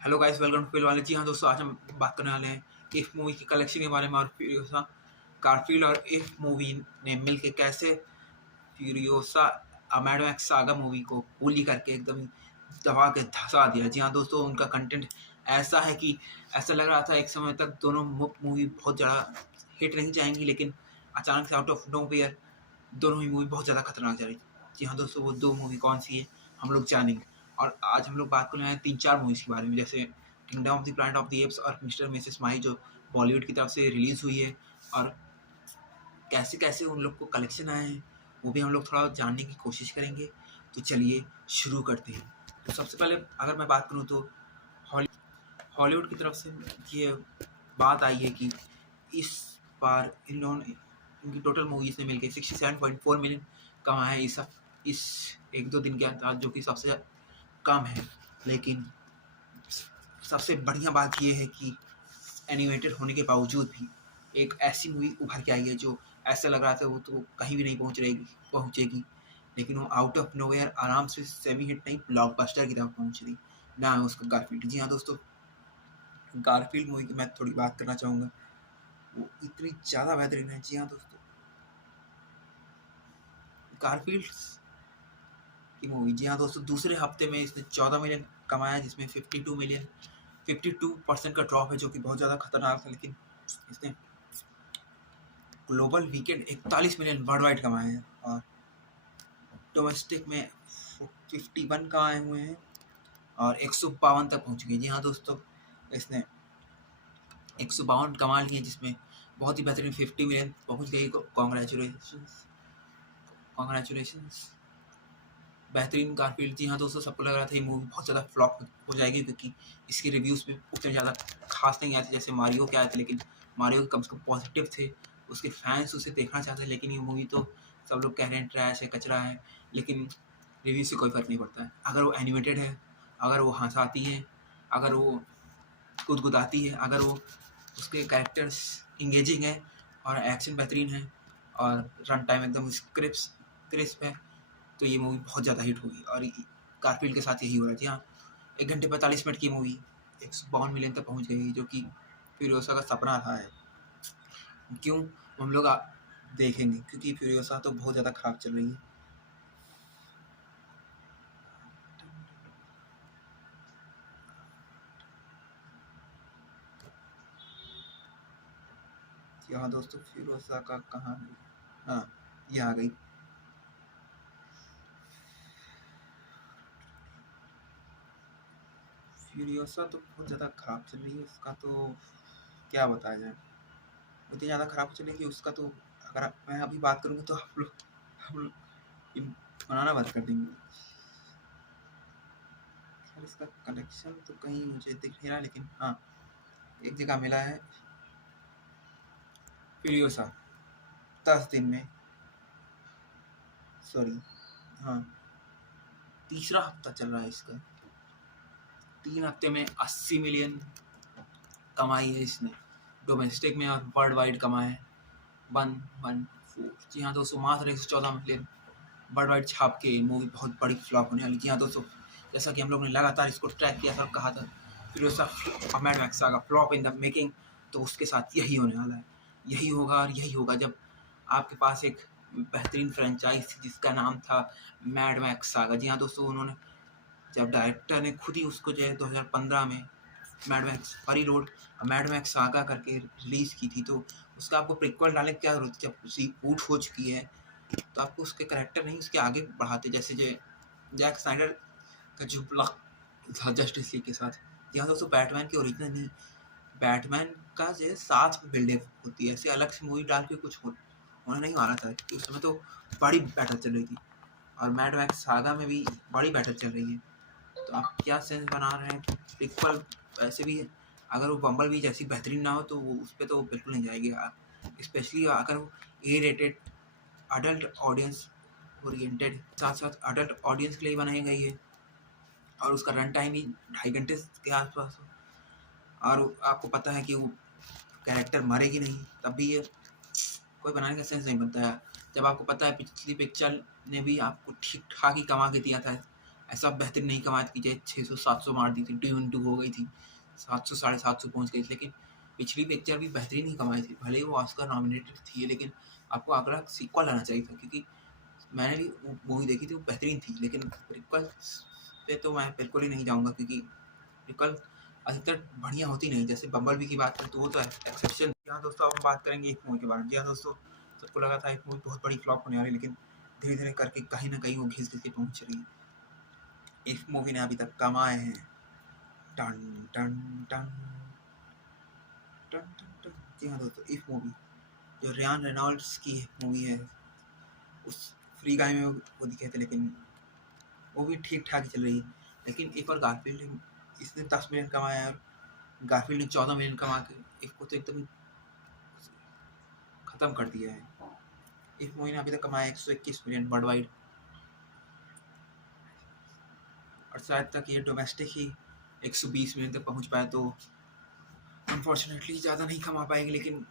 Hello guys, welcome to film वाले। जी हाँ दोस्तों, आज हम बात करने वाले हैं इफ मूवी की कलेक्शन के बारे में और फ्यूरियोसा गारफील्ड और इफ मूवी ने मिलके कैसे Furiosa mad Max saga movie को पूली करके एकदम दबा के धसा दिया। जी हाँ दोस्तों, उनका कंटेंट ऐसा है कि ऐसा लग रहा था एक समय तक दोनों मूवी बहुत ज़्यादा हिट नहीं जाएंगी, लेकिन अचानक से आउट ऑफ नोवेयर दोनों ही मूवी बहुत ज़्यादा खतरनाक जा रही थी। जी हाँ दोस्तों, वो दो मूवी कौन सी है हम लोग जानेंगे। और आज हम लोग बात करने वाले हैं 3-4 मूवीज़ के बारे में, जैसे kingdom of the planet of the apps और मिस्टर मिसेस माही, जो बॉलीवुड की तरफ से रिलीज़ हुई है, और कैसे कैसे उन लोग को कलेक्शन आए हैं वो भी हम लोग थोड़ा जानने की कोशिश करेंगे। तो चलिए शुरू करते हैं। तो सबसे पहले अगर मैं बात करूँ तो हॉलीवुड की तरफ से ये बात आई है कि इस बार इन लोगों ने इनकी टोटल मूवीज ने मिलकर 67.4 मिलियन कमाया है इस एक दो दिन के अंतराल, जो कि सबसे कम है। लेकिन सबसे बढ़िया बात यह है कि एनिमेटेड होने के बावजूद भी एक ऐसी मूवी उभर के आई है जो ऐसा लग रहा था वो तो कहीं भी नहीं पहुंचेगी, लेकिन वो आउट ऑफ नोवेयर आराम से सेमी हिट नहीं ब्लॉकबस्टर की तरफ पहुंच रही ना है उसका गारफील्ड। जी हाँ दोस्तों, गारफील्ड मूवी की मैं थोड़ी बात करना चाहूँगा, वो इतनी ज़्यादा बेहतरीन है। जी हाँ दोस्तों, गारफील्ड की मूवी, जी हाँ दोस्तों, दूसरे हफ्ते में इसने 14 मिलियन कमाया, जिसमें 52% का ड्रॉप है, जो कि बहुत ज़्यादा खतरनाक था। लेकिन इसने global weekend 41 million world wide कमाए हैं और डोमेस्टिक में 51 कमाए हुए हैं और 152 तक पहुंच गई। जी हाँ दोस्तों, इसने 152 कमा लिए, जिसमें बहुत ही बेहतरीन 50 मिलियन पहुंच गई। कॉन्ग्रेचुलेशंस बेहतरीन गारफील्ड। जी हाँ दोस्तों, सबको लग रहा था ये मूवी बहुत ज़्यादा फ्लॉप हो जाएगी, क्योंकि इसके रिव्यूज़ भी उतने ज़्यादा खास नहीं आए थे जैसे मारियो के आए थे। लेकिन मारियो के कम से कम पॉजिटिव थे, उसके फैंस उसे देखना चाहते हैं। लेकिन ये मूवी तो सब लोग कह रहे हैं ट्रैश है, कचरा है। लेकिन रिव्यू से कोई फ़र्क नहीं पड़ता है। अगर वो एनिमेटेड है, अगर वो हंसाती है, अगर वो गुदगुदाती है, अगर वो उसके कैरेक्टर्स इंगेजिंग है और एक्शन बेहतरीन है और रन टाइम एकदम क्रिस्प है, तो ये मूवी बहुत ज़्यादा हिट होगी। और गारफील्ड के साथ यही हो रहा है। जी हाँ, 1 घंटे 45 मिनट की मूवी 152 मिलियन तक पहुंच गई, जो कि फ्यूरियोसा का सपना रहा है। क्यों, हम लोग देखेंगे, क्योंकि फ्यूरियोसा तो बहुत ज़्यादा खराब चल रही है। यहाँ दोस्तों, फ्यूरियोसा का कहाँ है? हाँ, ये आ गई। फ्यूरियोसा तो बहुत ज़्यादा खराब चल रही है, उसका तो क्या बताया जाए। इतनी ज़्यादा खराब चल रही है उसका तो, अगर मैं अभी बात करूँगा तो हम लोग बनाना बंद कर देंगे। खैर, इसका कलेक्शन तो कहीं मुझे दिख नहीं रहा, लेकिन हाँ, एक जगह मिला है। फ्यूरियोसा 10 दिन में, सॉरी, हाँ, तीसरा हफ्ता चल रहा है इसका, 3 हफ्ते में 80 मिलियन कमाई है इसने डोमेस्टिक में, और वर्ल्ड वाइड कमाए 114। जी हाँ दोस्तों, मात्र 114 मिलियन वर्ल्ड वाइड छाप के मूवी बहुत बड़ी फ्लॉप होने वाली। जी हाँ दोस्तों, जैसा कि हम लोग ने लगातार इसको ट्रैक किया था और कहा था Furiosa Mad Max saga flop in the making, तो उसके साथ यही होने वाला है। यही होगा और यही होगा जब आपके पास एक बेहतरीन फ्रेंचाइज थी जिसका नाम था मैड मैक्स सागा। जी हाँ दोस्तों, उन्होंने जब डायरेक्टर ने खुद ही उसको जो है 2015 में मैड मैक्स फरी रोड मैड मैक्स सागा करके रिलीज़ की थी, तो उसका आपको प्रिक्वल डालने की क्या जरूरत थी? जब रीबूट हो चुकी है तो आपको उसके करैक्टर नहीं उसके आगे बढ़ाते, जैसे जो जैक स्नाइडर का जो ब्लॉक था जस्टिस लीग के साथ। यहाँ दोस्तों, बैटमैन की ओरिजिनल नहीं, बैटमैन का जो साथ में बिल्डअप होती है, ऐसे अलग से मूवी डाल के कुछ होना नहीं आ रहा था कि उस समय तो बड़ी बैटल चल रही थी, और मैड मैक्स सागा में भी बड़ी बैटल चल रही है। तो आप क्या सेंस बना रहे हैं प्रिक्वल? वैसे भी अगर वो बम्बल भी जैसी बेहतरीन ना हो तो वो उस पर तो बिल्कुल नहीं जाएगी, स्पेशली अगर वो A-rated अडल्ट ऑडियंस ओरिएंटेड, साथ साथ अडल्ट ऑडियंस के लिए बनाई गई है, और उसका रन टाइम ही 2.5 घंटे के आसपास हो, और आपको पता है कि वो कैरेक्टर मरेगी नहीं, तब भी ये कोई बनाने का सेंस नहीं बनता है। जब आपको पता है पिछली पिक्चर ने भी आपको ठीक ठाक ही कमा के दिया था ऐसा बेहतरीन नहीं कमाया कि जैसे 600-700 मार दी थी, 2 हो गई थी, 700 750 पहुँच गई थी। लेकिन पिछली पिक्चर भी बेहतरीन ही कमाई थी, भले ही वो ऑस्कर नॉमिनेटेड थी, लेकिन आपको अगला सीक्वल आना चाहिए था, क्योंकि मैंने भी वो मूवी देखी थी, वो बेहतरीन थी। लेकिन प्रीक्वल पे तो मैं बिल्कुल ही नहीं जाऊँगा, क्योंकि प्रीक्वल अधिकतर बढ़िया होती नहीं। जैसे बम्बलबी की बात करें तो वो तो एक्सेप्शन। यहाँ दोस्तों अब हम बात करेंगे एक मूवी के बारे में। जी हाँ दोस्तों, सबको लगा था एक मूवी बहुत बड़ी फ्लॉप होने वाली, लेकिन धीरे धीरे करके कहीं ना कहीं वो घिस घिस के पहुँच रही है। इस मूवी ने अभी तक कमाए हैं टन टन टन टन टन टन। जी हाँ दोस्तों, इस मूवी जो रियान रेनॉल्ड्स की मूवी है, उस फ्री गाय में वो दिखे थे, लेकिन वो भी ठीक ठाक ही चल रही है। लेकिन एक और गारफील्ड, इसने 10 मिलियन कमाया और गारफील्ड ने 14 मिलियन कमा के इसको तो एकदम खत्म कर दिया है। इस मूवी ने अभी तक कमाया 121 मिलियन वर्ल्ड वाइड, और शायद तक ये डोमेस्टिक ही 120 मिलियन तक पहुंच पाए, तो अनफॉर्चुनेटली ज़्यादा नहीं कमा पाएंगे, लेकिन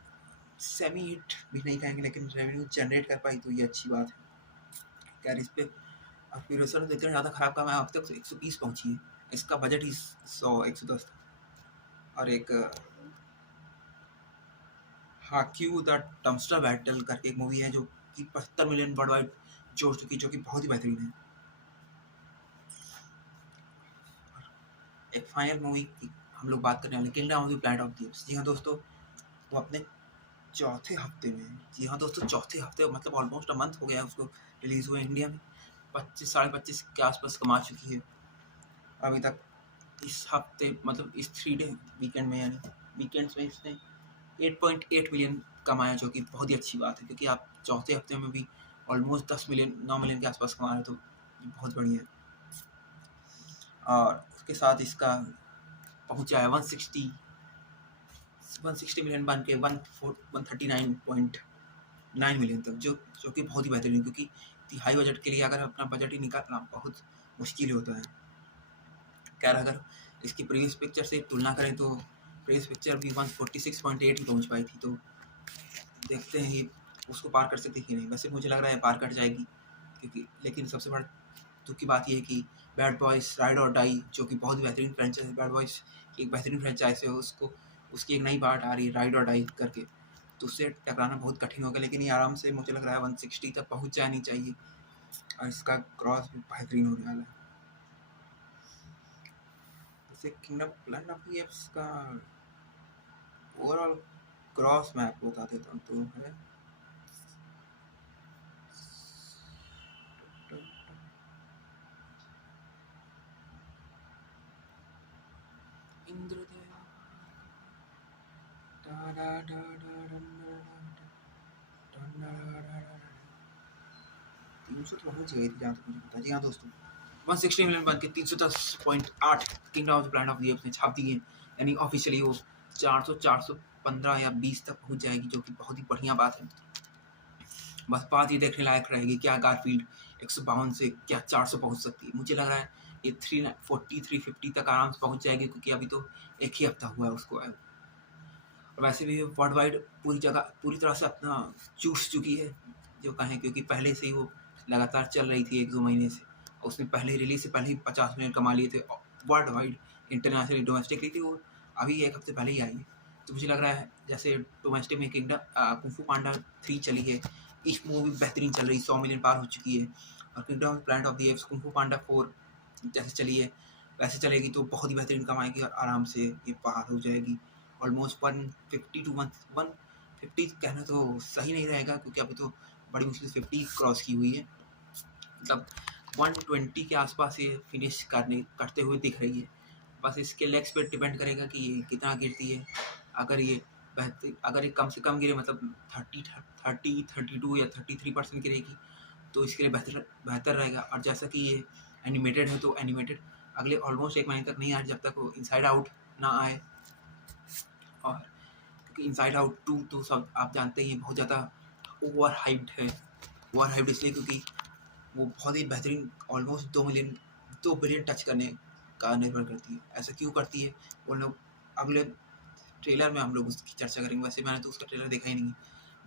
सेमी हिट भी नहीं कहेंगे, लेकिन रेवेन्यू जनरेट कर पाई तो ये अच्छी बात है। खैर इस पर और फिर सर तो इतना ज़्यादा खराब कमाया, अब तक तो 120 पहुंची है, इसका बजट ही 110 था। और एक क्यू द डम्पस्टर बैटल करके एक मूवी है जो कि 75 मिलियन वर्ल्ड वाइड जोड़ चुकी, जो कि बहुत ही बेहतरीन है। एक फाइनल मूवी की हम लोग बात करने वाले, kingdom of the planet of the apes. जी हाँ दोस्तों, वो अपने चौथे हफ्ते में, जी हाँ दोस्तों चौथे हफ्ते, मतलब ऑलमोस्ट अ मंथ हो गया उसको रिलीज़ हुए इंडिया में, 25 साढ़े 25 के आसपास कमा चुकी है अभी तक। इस हफ्ते मतलब इस 3 डे वीकेंड में, यानी वीकेंड्स में इसने 8.8 मिलियन कमाया, जो कि बहुत ही अच्छी बात है, क्योंकि आप चौथे हफ्ते में भी ऑलमोस्ट 10 मिलियन 9 मिलियन के आसपास कमा रहे, तो बहुत बढ़िया है। और उसके साथ इसका पहुंचा है 160 मिलियन बन के 139.9 मिलियन तक, जो कि बहुत ही बेहतरीन, क्योंकि हाई बजट के लिए अगर अपना बजट ही निकालना बहुत मुश्किल होता है। खैर अगर इसकी प्रीवियस पिक्चर से तुलना करें तो प्रीवियस पिक्चर भी 146.8 ही पहुंच पाई थी, तो देखते हैं ये उसको पार कर सकती कि नहीं। वैसे मुझे लग रहा है पार कर जाएगी, क्योंकि लेकिन सबसे बड़ा दुख की बात यह है कि बैड बॉयज़ राइड और डाई, जो कि बहुत ही बेहतरीन फ्रेंचाइज है, बैड बॉयज़ की एक बेहतरीन फ्रेंचाइज है, उसको उसकी एक नई पार्ट आ रही है राइड और डाई करके, तो उससे टकराना बहुत कठिन होगा। लेकिन ये आराम से मुझे लग रहा है 160 तक पहुंच जानी चाहिए, और इसका क्रॉस भी बेहतरीन होने वाला है। जैसे kingdom planet of the apps का ओवरऑल क्रॉस मैं आपको बता देता हूँ, तो है पहुंच गई थी जहाँ तक मुझे पता। जी हाँ दोस्तों, 160 मिलियन बन के 310.8 kingdom of the planet of the apps ने छाप दी है, यानी ऑफिशियली वो 415 या 20 तक पहुंच जाएगी, जो कि बहुत ही बढ़िया बात है। बस बात ये देखने लायक रहेगी क्या गारफील्ड 152 से क्या 400 पहुंच सकती है। मुझे लग रहा है ये 340 350 तक आराम से पहुंच जाएगी, क्योंकि अभी तो एक ही हफ्ता हुआ है उसको। वैसे भी वर्ल्ड वाइड पूरी तरह से अपना चूस चुकी है, जो कहें, क्योंकि पहले से ही वो लगातार चल रही थी 1-2 महीने से। उसने पहले रिलीज से पहले ही 50 मिलियन कमा लिए थे वर्ल्ड वाइड। इंटरनेशनली डोमेस्टिकली थी वो अभी एक हफ्ते पहले ही आई है। तो मुझे लग रहा है जैसे डोमेस्टिक में किंगडम कुंफू पांडा 3 चली है, इस मूवी बेहतरीन चल रही, 100 मिलियन पार हो चुकी है। और kingdom planet of the apes Kung पांडा 4 जैसे चली है वैसे चलेगी, तो बहुत ही बेहतरीन कमाएगी और आराम से ये पार हो जाएगी। ऑलमोस्ट 150 टू 150 कहना तो सही नहीं रहेगा, क्योंकि अभी तो बड़ी मुश्किल से 50 क्रॉस की हुई है, मतलब 120 के आसपास ये फिनिश करते हुए दिख रही है। बस इसके लेग्स पे डिपेंड करेगा कि ये कितना गिरती है। अगर ये कम से कम गिरे, मतलब 32 या 33% गिरेगी, तो इसके लिए बेहतर रहेगा। और जैसा कि ये एनिमेटेड है, तो एनिमेटेड अगले ऑलमोस्ट 1 महीने तक नहीं आए, जब तक वो इनसाइड आउट ना आए। और क्योंकि इनसाइड आउट 2 तो सब आप जानते ही हैं, बहुत ज़्यादा ओवर हाइप्ड है। ओवर हाइप्ड इसलिए क्योंकि वो बहुत ही बेहतरीन, ऑलमोस्ट 2 बिलियन टच करने का निर्भर करती है। ऐसा क्यों करती है वो लोग अगले ट्रेलर में हम लोग उसकी चर्चा करेंगे। वैसे मैंने तो उसका ट्रेलर देखा ही नहीं,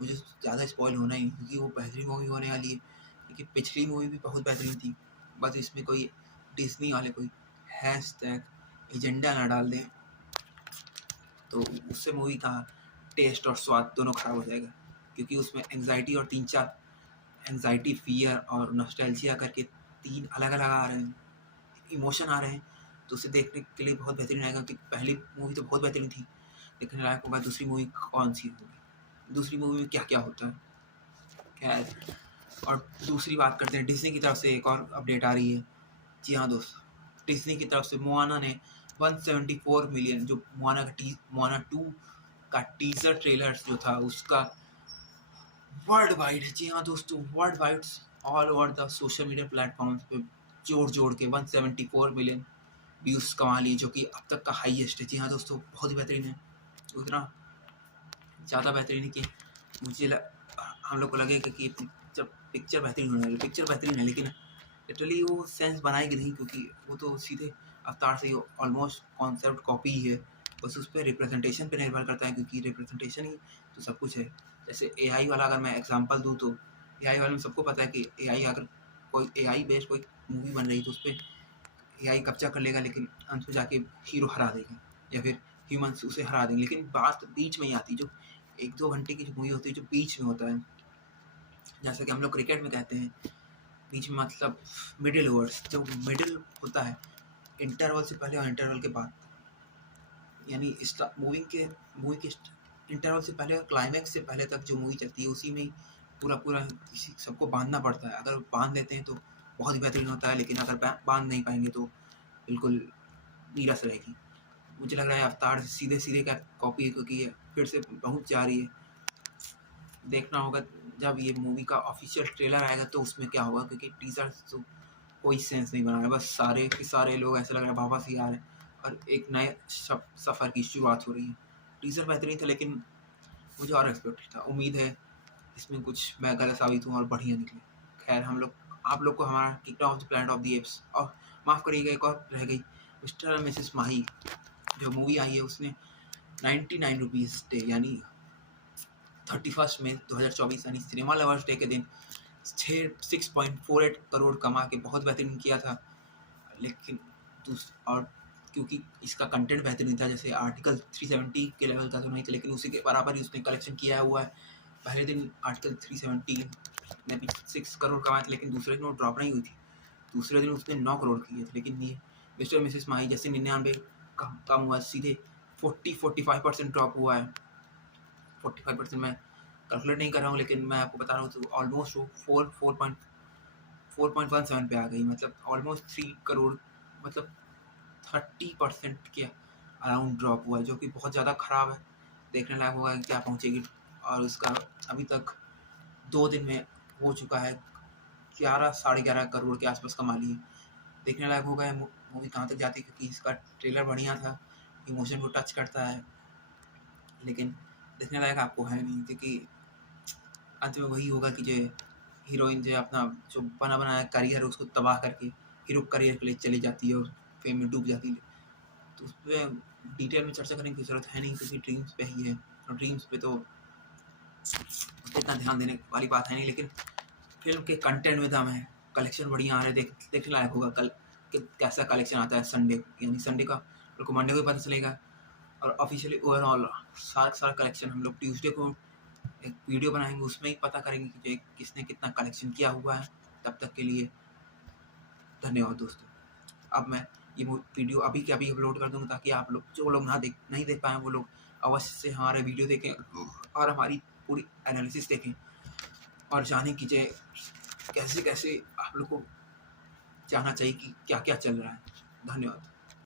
मुझे ज़्यादा स्पॉइल होना ही, क्योंकि वो बेहतरीन मूवी होने वाली है। क्योंकि पिछली मूवी भी बहुत बेहतरीन थी, बस इसमें कोई डिज्नी वाले कोई हैशटैग एजेंडा ना डाल दें तो उससे मूवी का टेस्ट और स्वाद दोनों खराब हो जाएगा, क्योंकि उसमें एंग्जाइटी और 3-4 एंग्जाइटी, फियर और नॉस्टैल्जिया करके 3 अलग-अलग आ रहे हैं, इमोशन आ रहे हैं, तो उसे देखने के लिए बहुत बेहतरीन रहेगा। कि पहली मूवी तो बहुत बेहतरीन थी, देखने लायक होगा दूसरी मूवी कौन-सी होगी, दूसरी मूवी में क्या-क्या होता है। खैर, और दूसरी बात करते हैं, डिज्नी की तरफ से एक और अपडेट आ रही है। जी हाँ दोस्तों, डिज्नी की तरफ से मोआना ने 174 मिलियन, जो मोआना 2 का टीजर ट्रेलर जो था उसका वर्ल्ड वाइड, जी हाँ दोस्तों, world wide all over the social media platforms पे जोड़ के 174 मिलियन व्यूज़ कमा ली, जो कि अब तक का हाईएस्ट है। जी हाँ दोस्तों, बहुत ही बेहतरीन है, उतना ज़्यादा बेहतरीन है कि हम लोग को लगेगा कि जब पिक्चर बेहतरीन होने वाली, पिक्चर बेहतरीन है लेकिन लिटरली वो सेंस बनाएगी नहीं, क्योंकि वो तो सीधे अवतार से ऑलमोस्ट कॉन्सेप्ट कॉपी ही है, बस उस पर रिप्रेजेंटेशन पे निर्भर करता है, क्योंकि रिप्रेजेंटेशन ही तो सब कुछ है। जैसे एआई वाला अगर मैं एग्जांपल दूँ तो एआई वाले में सबको पता है कि एआई अगर कोई एआई बेस्ड कोई मूवी बन रही तो उस पर एआई कब्जा कर लेगा, लेकिन अंत में जाके हीरो हरा देगा या फिर ह्यूमंस उसे हरा देंगे। लेकिन बात बीच में ही आती, जो 1-2 घंटे की जो मूवी होती है, जो बीच में होता है, जैसा कि हम लोग क्रिकेट में कहते हैं बीच में, मतलब मिडिल ओवर्स, जो मिडिल होता है इंटरवल से पहले और इंटरवल के बाद, यानी मूवी के इंटरवल से पहले और क्लाइमैक्स से पहले तक जो मूवी चलती है उसी में पूरा सबको बांधना पड़ता है। अगर बांध लेते हैं तो बहुत ही बेहतरीन होता है, लेकिन अगर बांध नहीं पाएंगे तो बिल्कुल नीरस रहेगी। मुझे लग रहा है अवतार सीधे का कॉपी है, क्योंकि ये फिर से पहुंच जा रही है। देखना होगा जब ये मूवी का ऑफिशियल ट्रेलर आएगा तो उसमें क्या होगा, क्योंकि टीजर तो कोई सेंस नहीं बना रहा है, बस सारे के सारे लोग ऐसा लग रहा है वापस ही आ रहे हैं और एक नए सफ़र की शुरुआत हो रही है। टीजर बेहतरीन था, लेकिन मुझे और एक्सपेक्टेड था। उम्मीद है इसमें कुछ मैं गलत साबित हूँ और बढ़िया निकले। खैर, आप लोग को हमारा kingdom of the planet of the apps, और माफ़ करिएगा एक और रह गई, मिस्टर और मिसेस माही जो मूवी आई है उसने 99 रुपीज़ डे, यानी 31 मई 2024, यानी सिनेमा लवर्स डे के दिन 6.48 करोड़ कमा के बहुत बेहतरीन किया था। लेकिन और क्योंकि इसका कंटेंट बेहतरीन था, जैसे आर्टिकल 370 के लेवल का तो नहीं था, लेकिन उसी के बराबर ही उसने कलेक्शन किया हुआ है। पहले दिन आर्टिकल 370 ने भी 6 करोड़ कमाए थे, लेकिन दूसरे दिन वो ड्रॉप नहीं हुई थी, दूसरे दिन उसने 9 करोड़ किए थे। लेकिन ये मिस्टर और मिसेस माही जैसे 99 कम हुआ, सीधे 45% ड्रॉप हुआ है। 45% मैं कैलकुलेट नहीं कर रहा हूँ, लेकिन मैं आपको बता रहा हूँ, तो ऑलमोस्ट वो 4.17 पे आ गई, मतलब ऑलमोस्ट 3 करोड़, मतलब 30% के अराउंड ड्रॉप हुआ है, जो कि बहुत ज़्यादा ख़राब है। देखने लायक होगा कि क्या पहुँचेगी। और उसका अभी तक 2 दिन में हो चुका है 11-11.5 करोड़ के आसपास कमा लिए। देखने लायक होगा ये मूवी कहाँ तक जाती है, क्योंकि इसका ट्रेलर बढ़िया था, इमोशन को टच करता है, लेकिन देखने लायक आपको है नहीं, क्योंकि अंत में वही होगा कि जो हीरोइन जो अपना जो बना बनाया करियर उसको तबाह करके हीरो करियर के लिए चली जाती है और फेम में डूब जाती है। तो उस पर डिटेल में चर्चा करने की ज़रूरत है नहीं, क्योंकि ड्रीम्स पे ही है, और ड्रीम्स पे तो इतना ध्यान देने वाली बात है नहीं। लेकिन फिल्म के कंटेंट में दम है, कलेक्शन बढ़िया आ रहा है, देखने लायक होगा कल कि कैसा कलेक्शन आता है संडे, यानी संडे का को मंडे को ही पता चलेगा। और ऑफिशियली ओवरऑल सारा कलेक्शन हम लोग ट्यूसडे को एक वीडियो बनाएंगे, उसमें ही पता करेंगे कि किसने कितना कलेक्शन किया हुआ है। तब तक के लिए धन्यवाद दोस्तों। अब मैं ये वीडियो अभी के अभी अपलोड कर दूँगा, ताकि आप लोग जो लोग नहीं देख पाए वो लोग अवश्य से हमारे वीडियो देखें और हमारी पूरी एनालिसिस देखें, और जाने कीजिए कैसे आप लोग को जानना चाहिए कि क्या क्या चल रहा है। धन्यवाद।